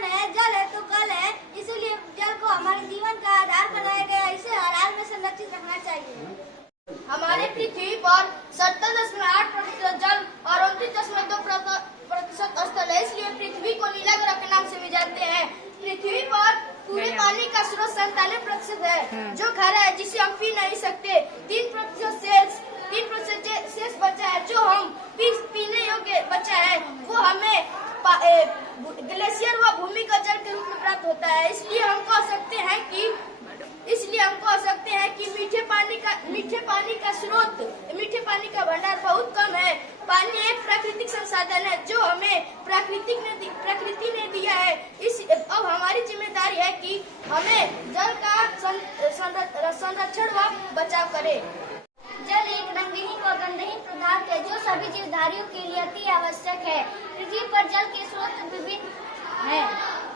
जीवन है, जल है तो कल है, इसीलिए जल को हमारे जीवन का आधार बनाया गया है। इसे हर हाल में संरक्षित रखना चाहिए। हमारे पृथ्वी पर 70.8% जल और 29.2% स्थल है, इसलिए पृथ्वी को नीला ग्रह के नाम से भी जानते हैं। पृथ्वी पर पूरे पानी का स्रोत 47% है जो खारा है, जिसे हम पी नहीं सकते। 3% शेष बचा है, जो हम पीने योग्य बचा है, वो हमें ग्लेशियर व भूमिगत जल के रूप में प्राप्त होता है। इसलिए हम कह सकते हैं कि मीठे पानी का भंडार बहुत कम है। पानी एक प्राकृतिक संसाधन है जो हमें प्रकृति ने दिया है। अब हमारी जिम्मेदारी है कि हमें जल का संरक्षण व बचाव करें। जल एक रंगहीन व गंधहीन पदार्थ है जो सभी जीवधारियों के लिए अति आवश्यक है। पृथ्वी पर जल के स्रोत विभिन्न हैं,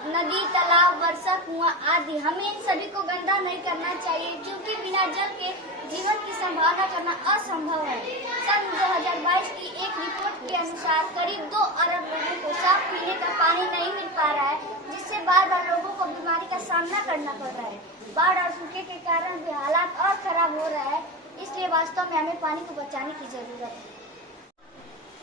नदी, तालाब, वर्षा, कुआं आदि। हमें इन सभी को गंदा नहीं करना चाहिए, क्योंकि बिना जल के जीवन की संभावना करना असंभव है। सन 2022 की एक रिपोर्ट के अनुसार करीब 2 अरब लोगों को साफ पीने का पानी नहीं मिल पा रहा है, जिससे बार बार लोगों को बीमारी का सामना करना पड़ रहा है। बाढ़ और सूखे के कारण भी हालात और खराब हो रहा है, इसलिए वास्तव में हमें पानी को बचाने की जरूरत है।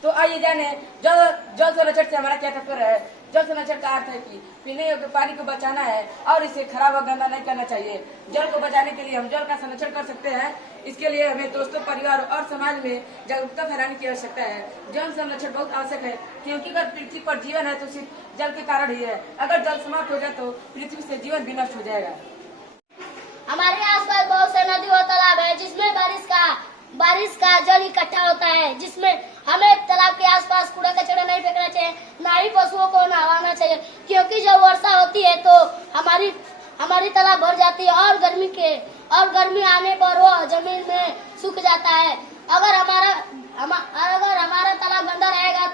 तो आइए जाने जल संरक्षण से हमारा क्या तात्पर्य है। जल संरक्षण का अर्थ है कि पीने योग्य पानी को बचाना है और इसे खराब और गंदा नहीं करना चाहिए। जल को बचाने के लिए हम जल का संरक्षण कर सकते हैं। इसके लिए हमें दोस्तों, परिवार और समाज में जागरूकता फैलाने की आवश्यकता है। जल संरक्षण बहुत आवश्यक है, क्योंकि अगर पृथ्वी पर जीवन है तो सिर्फ जल के कारण ही है। अगर जल समाप्त हो जाए तो पृथ्वी से जीवन भी नष्ट हो जाएगा। हमारे आसपास बहुत से नदी और तालाब है, जिसमें बारिश का जल इकट्ठा होता है, जिसमें हमें तालाब के आसपास कूड़ा कचरा नहीं फेंकना चाहिए, ना ही पशुओं को नहवाना चाहिए, क्योंकि जब वर्षा होती है तो हमारी तालाब भर जाती है और गर्मी आने पर वो जमीन में सूख जाता है। अगर हमारा तालाब गंदा रहेगा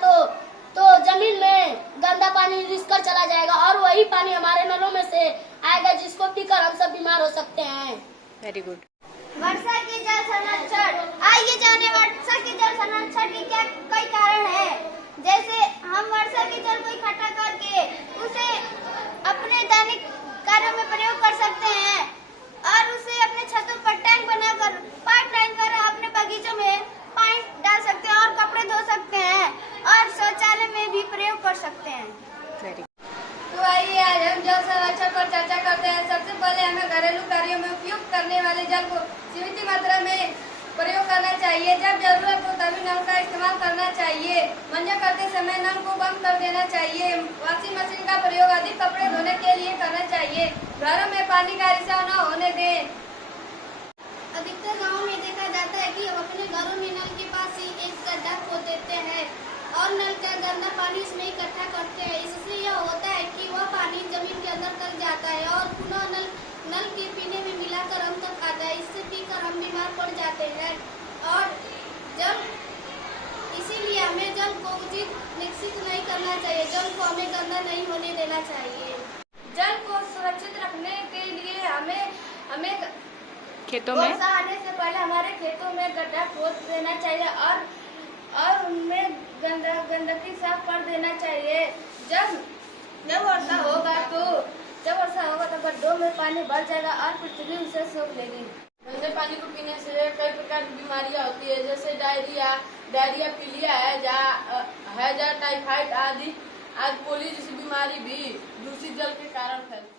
तो जमीन में गंदा पानी रिसकर चला जाएगा और वही पानी हमारे नलों में से आएगा, जिसको पीकर हम सब बीमार हो सकते हैं। Very good. वर्षा के जल संरक्षण। आइए जाने वर्षा के जल संरक्षण के क्या कई कारण हैं। जैसे हम वर्षा के जल को इकट्ठा करके उसे अपने दैनिक कार्यों में प्रयोग कर सकते हैं और उसे अपने छतों पर टैंक बनाकर पाइपलाइन कर अपने बगीचों में पानी डाल सकते हैं और कपड़े धो सकते हैं और शौचालय में भी प्रयोग कर सकते हैं। तो आइए आज हम जल संरक्षण पर चर्चा करते हैं। सबसे पहले हमें घरेलू कार्यों में उपयोग करने वाले जल को सीमित मात्रा में प्रयोग करना चाहिए। जब जरूरत हो तभी नल का इस्तेमाल करना चाहिए। मंजन करते समय नल को बंद कर देना चाहिए। वॉशिंग मशीन का प्रयोग अधिक कपड़े धोने के लिए करना चाहिए। घरों में पानी का रिसाव न होने दें। अधिकतर गाँव में देखा जाता है कि हम अपने घरों में नल के पास ही एक गड्ढा खोद देते हैं और नल का गंदा पानी इसमें इकट्ठा करते हैं। इससे यह होता है कि वह पानी जमीन के अंदर तक जाता है और पुनः नल के पीने में मिलाकर हम तक आता है। इससे पीकर हम बीमार पड़ जाते हैं और इसीलिए हमें जल को उचित निष्कासित नहीं करना चाहिए। जल को हमें गंदा नहीं होने देना चाहिए। जल को सुरक्षित रखने के लिए हमें खेतों में वर्षा आने से पहले हमारे खेतों में गड्ढा खोद देना चाहिए और उनमें गंदगी साफ कर देना चाहिए। जब वर्षा होगा तो गड्ढों में पानी भर जाएगा और पृथ्वी उसे सोख लेगी। गंदे पानी को पीने से कई प्रकार की बीमारियां होती है, जैसे डायरिया, पीलिया है, टाइफाइड आदि पोलियो जैसी बीमारी भी दूषित जल के कारण फैलती है।